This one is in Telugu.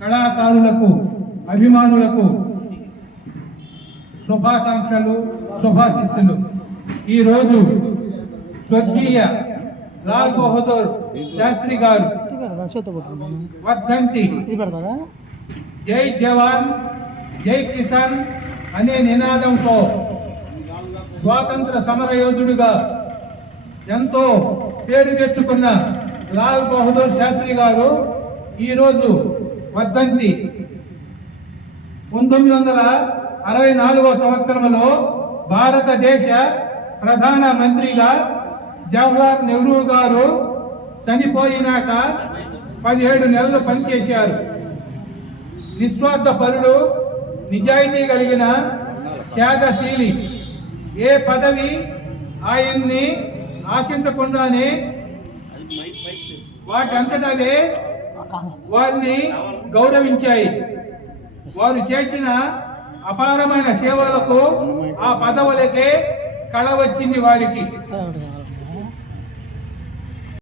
కళాకారులకు అభిమానులకు శుభాకాంక్షలు శుభాశిస్సులు. ఈరోజు స్వర్గీయ లాల్ బహదూర్ శాస్త్రి గారు వర్ధంతి. జై జవాన్ జై కిసాన్ అనే నినాదంతో స్వాతంత్ర సమర యోధుడిగా ఎంతో పేరు తెచ్చుకున్న లాల్ బహదూర్ శాస్త్రి గారు ఈరోజు వర్ధంతి. పంతొమ్మిది వందల అరవై నాలుగో సంవత్సరంలో భారతదేశ ప్రధాన మంత్రిగా జవహర్లాల్ నెహ్రూ గారు చనిపోయినాక పదిహేడు నెలలు పనిచేశారు. నిస్వార్థ పరుడు నిజాయితీ కలిగిన త్యాగశీలి ఏ పదవి ఆయన్ని ఆశించకుండానే అది మైక్ వారిని గౌరవించాయి. వారు చేసిన అపారమైన సేవలకు ఆ పదవులకే కళ వచ్చింది వారికి.